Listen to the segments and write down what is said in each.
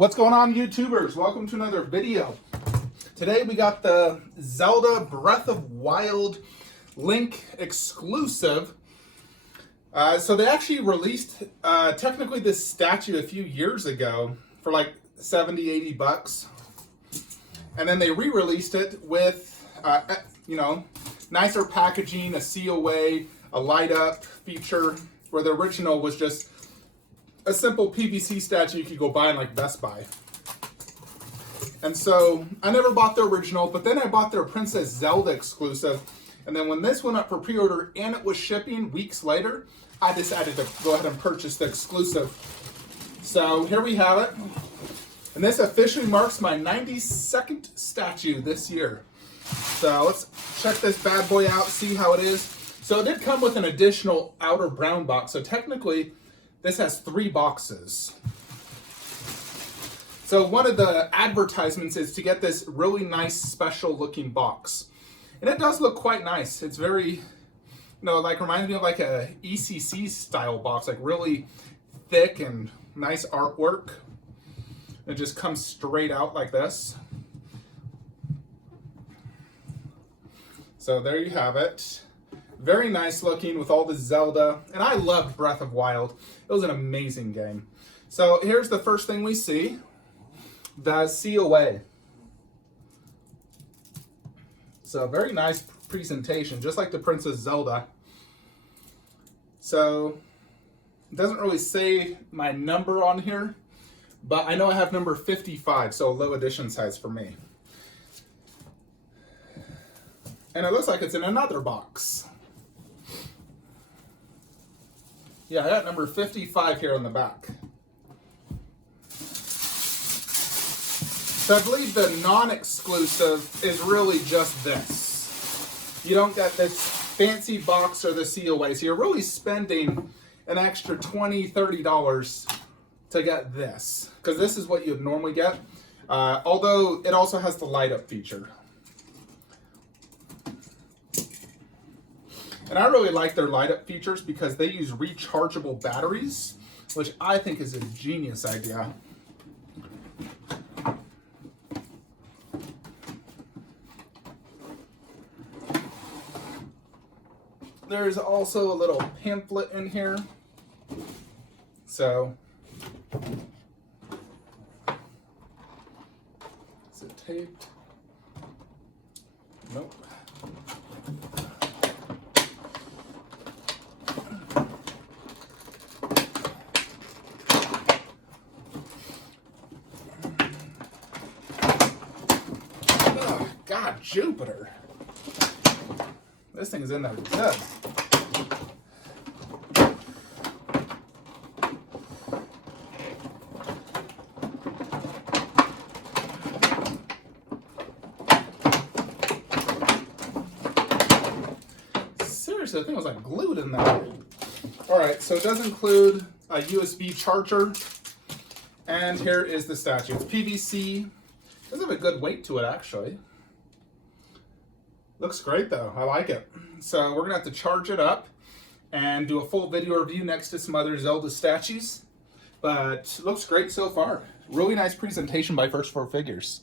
What's going on, YouTubers? Welcome to another video. Today we got the Zelda Breath of Wild Link exclusive. So they actually released technically this statue a few years ago for like 70, 80 bucks. And then they re-released it with, nicer packaging, a COA, a light up feature, where the original was just a simple PVC statue you could go buy in like Best Buy. And so I never bought the original, but then I bought their Princess Zelda exclusive. And then when this went up for pre-order and it was shipping weeks later, I decided to go ahead and purchase the exclusive. So here we have it. And this officially marks my 92nd statue this year. So let's check this bad boy out, see how it is. So it did come with an additional outer brown box. So technically, this has 3 boxes. So one of the advertisements is to get this really nice, special looking box. And it does look quite nice. It's very, reminds me of like a ECC style box, like really thick and nice artwork. It just comes straight out like this. So there you have it. Very nice looking with all the Zelda. And I loved Breath of Wild. It was an amazing game. So here's the first thing we see. The COA. So very nice presentation, just like the Princess Zelda. So it doesn't really say my number on here, but I know I have number 55, so a low edition size for me. And it looks like it's in another box. Yeah, I got number 55 here on the back. So I believe the non-exclusive is really just this. You don't get this fancy box or the COA, so you're really spending an extra $20, $30 to get this, because this is what you'd normally get, although it also has the light up feature. And I really like their light up features because they use rechargeable batteries, which I think is a genius idea. There's also a little pamphlet in here. So, is it taped? Nope. Oh, God, Jupiter. This thing's in there good. Seriously, I think it was like glued in there. Alright, so it does include a USB charger. And here is the statue. It's PVC. It does have a good weight to it, actually. Looks great though, I like it. So we're gonna have to charge it up and do a full video review next to some other Zelda statues. But looks great so far. Really nice presentation by F4F Figures.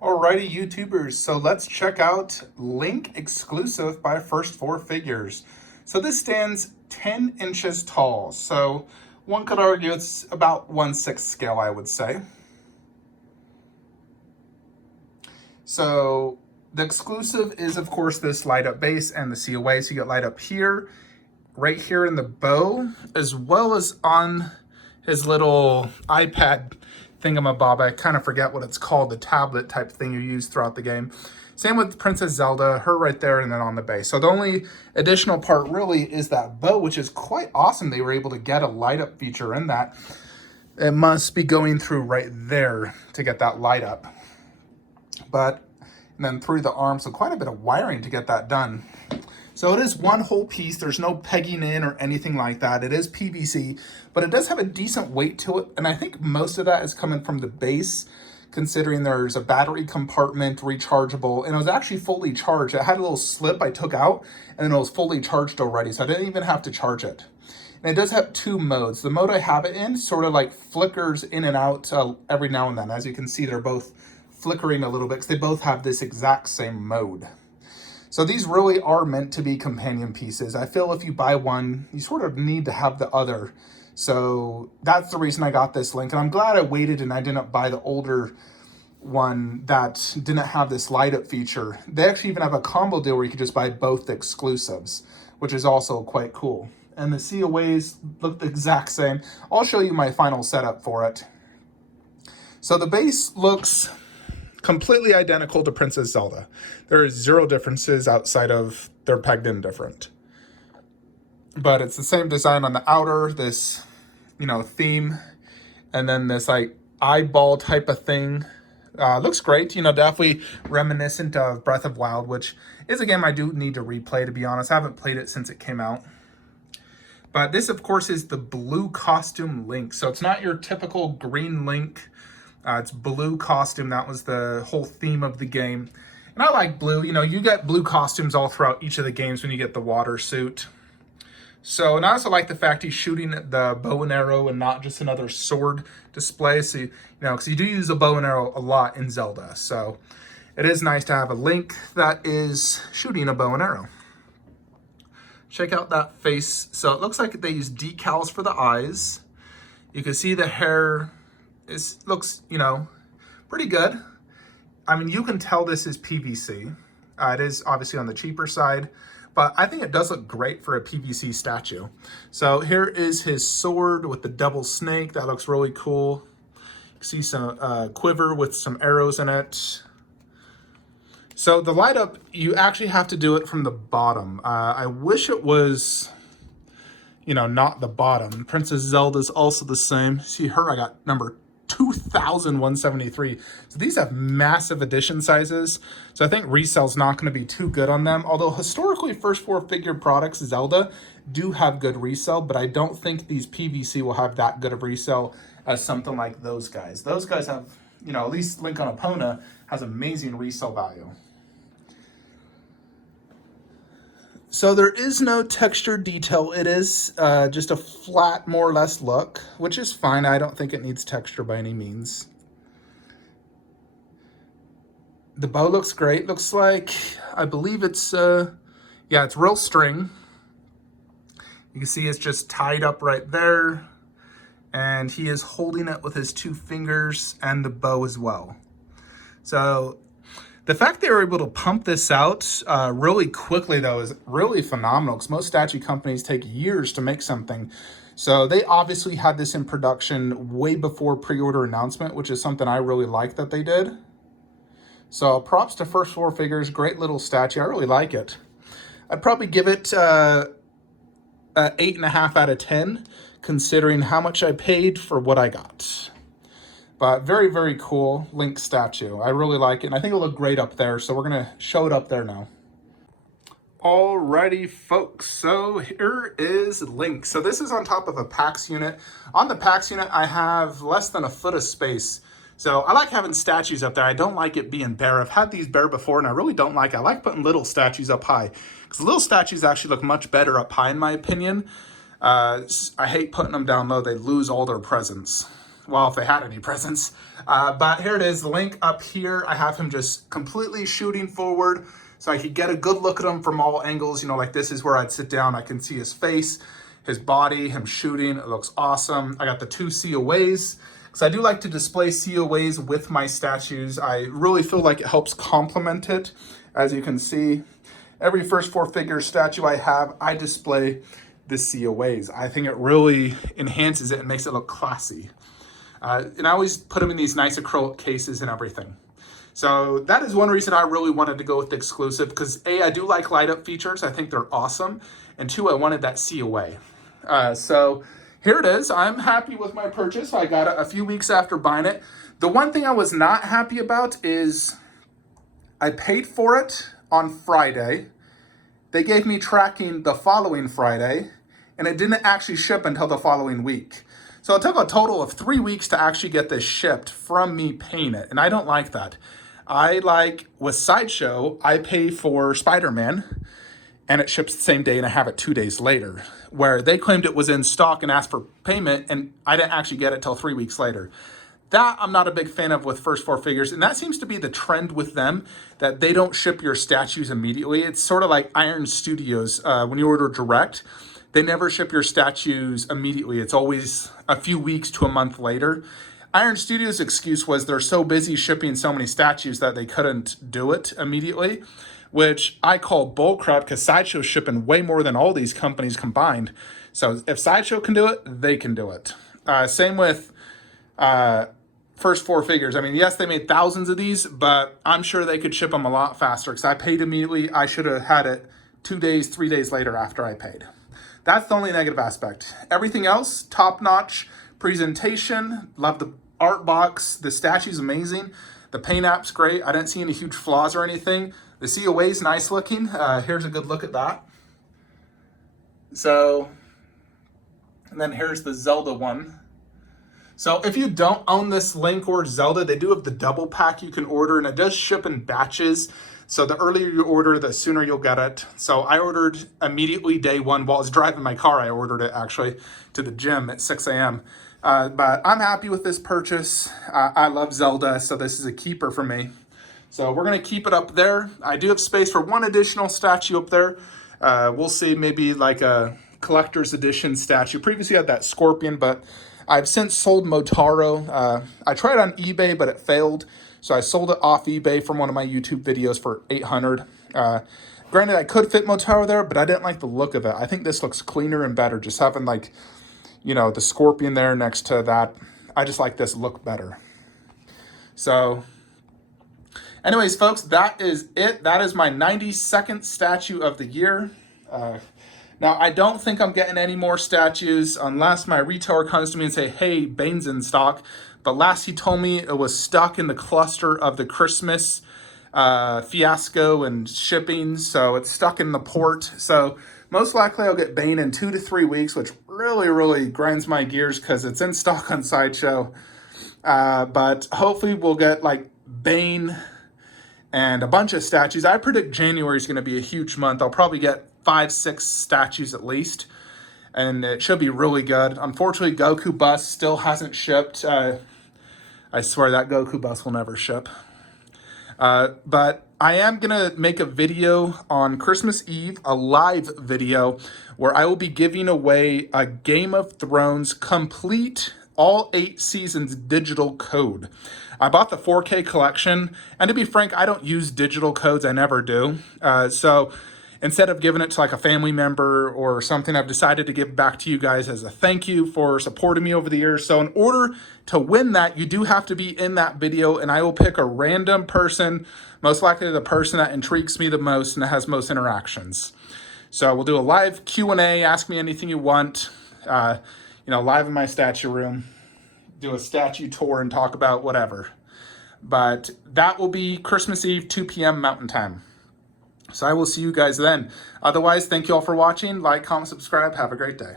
Alrighty, YouTubers, so let's check out Link exclusive by F4F Figures. So this stands 10 inches tall. So one could argue it's about 1/6 scale, I would say. So the exclusive is, of course, this light up base and the COA. So you get light up here, right here in the bow, as well as on his little iPad thingamabob. I kind of forget what it's called, the tablet type thing you use throughout the game. Same with Princess Zelda, her right there, and then on the base. So the only additional part really is that bow, which is quite awesome. They were able to get a light up feature in that. It must be going through right there to get that light up. But and then through the arm, so quite a bit of wiring to get that done. So it is one whole piece. There's no pegging in or anything like that. It is PVC, but it does have a decent weight to it. And I think most of that is coming from the base, considering there's a battery compartment, rechargeable, and it was actually fully charged. It had a little slip I took out, and then it was fully charged already, so I didn't even have to charge it. And it does have two modes. The mode I have it in sort of like flickers in and out every now and then. As you can see, they're both flickering a little bit because they both have this exact same mode. So these really are meant to be companion pieces. I feel if you buy one, you sort of need to have the other. So that's the reason I got this Link. And I'm glad I waited and I didn't buy the older one that didn't have this light up feature. They actually even have a combo deal where you could just buy both exclusives, which is also quite cool. And the COAs look the exact same. I'll show you my final setup for it. So the base looks completely identical to Princess Zelda. There is zero differences outside of they're pegged in different. But it's the same design on the outer, this, theme, and then this like eyeball type of thing. Looks great, definitely reminiscent of Breath of Wild, which is a game I do need to replay, to be honest. I haven't played it since it came out. But this, of course, is the blue costume Link. So it's not your typical green Link. It's blue costume. That was the whole theme of the game. And I like blue. You get blue costumes all throughout each of the games when you get the water suit. So, and I also like the fact he's shooting the bow and arrow and not just another sword display. So, because you do use a bow and arrow a lot in Zelda. So it is nice to have a Link that is shooting a bow and arrow. Check out that face. So it looks like they use decals for the eyes. You can see the hair looks, pretty good. I mean, you can tell this is PVC. It is obviously on the cheaper side, but I think it does look great for a PVC statue. So here is his sword with the double snake. That looks really cool. You can see some quiver with some arrows in it. So the light up, you actually have to do it from the bottom. I wish it was, not the bottom. Princess Zelda's also the same. See her, I got number 2,173. So these have massive edition sizes. So I think resale's not going to be too good on them. Although historically, first four figure products, Zelda, do have good resale, but I don't think these PVC will have that good of resale as something like those guys. Those guys have, at least Link on Epona has amazing resale value. So there is no texture detail. It is just a flat, more or less look, which is fine. I don't think it needs texture by any means. The bow looks great. Looks like, I believe it's, it's real string. You can see it's just tied up right there. And he is holding it with his two fingers and the bow as well. So the fact they were able to pump this out really quickly, though, is really phenomenal because most statue companies take years to make something. So they obviously had this in production way before pre-order announcement, which is something I really like that they did. So props to First Four Figures. Great little statue. I really like it. I'd probably give it 8.5 out of 10, considering how much I paid for what I got. But very, very cool Link statue. I really like it, and I think it'll look great up there, so we're going to show it up there now. Alrighty, folks, so here is Link. So this is on top of a PAX unit. On the PAX unit, I have less than a foot of space. So I like having statues up there. I don't like it being bare. I've had these bare before, and I really don't like it. I like putting little statues up high, because little statues actually look much better up high, in my opinion. I hate putting them down low. They lose all their presence. Well, if they had any presence. But here it is, Link up here. I have him just completely shooting forward so I could get a good look at him from all angles. Like this is where I'd sit down. I can see his face, his body, him shooting. It looks awesome. I got the two COAs because I do like to display COAs with my statues. I really feel like it helps complement it. As you can see, every First Four Figure statue I have, I display the COAs. I think it really enhances it and makes it look classy. And I always put them in these nice acrylic cases and everything. So that is one reason I really wanted to go with the exclusive, because A, I do like light up features. I think they're awesome. And two, I wanted that COA. So here it is. I'm happy with my purchase. I got it a few weeks after buying it. The one thing I was not happy about is I paid for it on Friday. They gave me tracking the following Friday, and it didn't actually ship until the following week. So it took a total of 3 weeks to actually get this shipped from me paying it, and I don't like that. I like, with Sideshow, I pay for Spider-Man, and it ships the same day and I have it 2 days later, where they claimed it was in stock and asked for payment and I didn't actually get it till 3 weeks later. That I'm not a big fan of with First 4 Figures, and that seems to be the trend with them, that they don't ship your statues immediately. It's sort of like Iron Studios. When you order direct, they never ship your statues immediately. It's always a few weeks to a month later. Iron Studios' excuse was they're so busy shipping so many statues that they couldn't do it immediately, which I call bullcrap because Sideshow's shipping way more than all these companies combined. So if Sideshow can do it, they can do it. Same with First 4 Figures. I mean, yes, they made thousands of these, but I'm sure they could ship them a lot faster because I paid immediately. I should have had it 2 days, 3 days later after I paid. That's the only negative aspect. Everything else, top-notch presentation. Love the art box. The statue's amazing. The paint app's great. I didn't see any huge flaws or anything. The COA's nice looking. Here's a good look at that. So, and then here's the Zelda one. So if you don't own this Link or Zelda, they do have the double pack you can order, and it does ship in batches. So the earlier you order, the sooner you'll get it. So I ordered immediately day one. While I was driving my car, I ordered it actually to the gym at 6 a.m. But I'm happy with this purchase. I love Zelda, so this is a keeper for me. So we're going to keep it up there. I do have space for one additional statue up there. We'll see, maybe like a collector's edition statue. Previously I had that Scorpion, but I've since sold Motaro. I tried on eBay, but it failed. So I sold it off eBay from one of my YouTube videos for $800. Granted, I could fit Motaro there, but I didn't like the look of it. I think this looks cleaner and better. Just having like, you know, the Scorpion there next to that. I just like this look better. So anyways, folks, that is it. That is my 92nd statue of the year. Now, I don't think I'm getting any more statues unless my retailer comes to me and say, hey, Bane's in stock. But last he told me it was stuck in the cluster of the Christmas fiasco and shipping, so it's stuck in the port. So most likely I'll get Bane in 2 to 3 weeks, which really grinds my gears because it's in stock on Sideshow. But hopefully we'll get like Bane and a bunch of statues. I predict January is going to be a huge month. I'll probably get 5-6 statues at least, and it should be really good. Unfortunately, Goku bus still hasn't shipped. I swear that Goku bus will never ship. But I am gonna make a video on Christmas Eve, a live video, where I will be giving away a Game of Thrones complete, all 8 seasons digital code. I bought the 4K collection, and to be frank, I don't use digital codes. I never do. So instead of giving it to like a family member or something, I've decided to give back to you guys as a thank you for supporting me over the years. So in order to win that, you do have to be in that video, and I will pick a random person, most likely the person that intrigues me the most and that has most interactions. So we'll do a live Q&A, ask me anything you want, live in my statue room, do a statue tour and talk about whatever. But that will be Christmas Eve, 2 p.m. Mountain Time. So I will see you guys then. Otherwise, thank you all for watching. Like, comment, subscribe. Have a great day.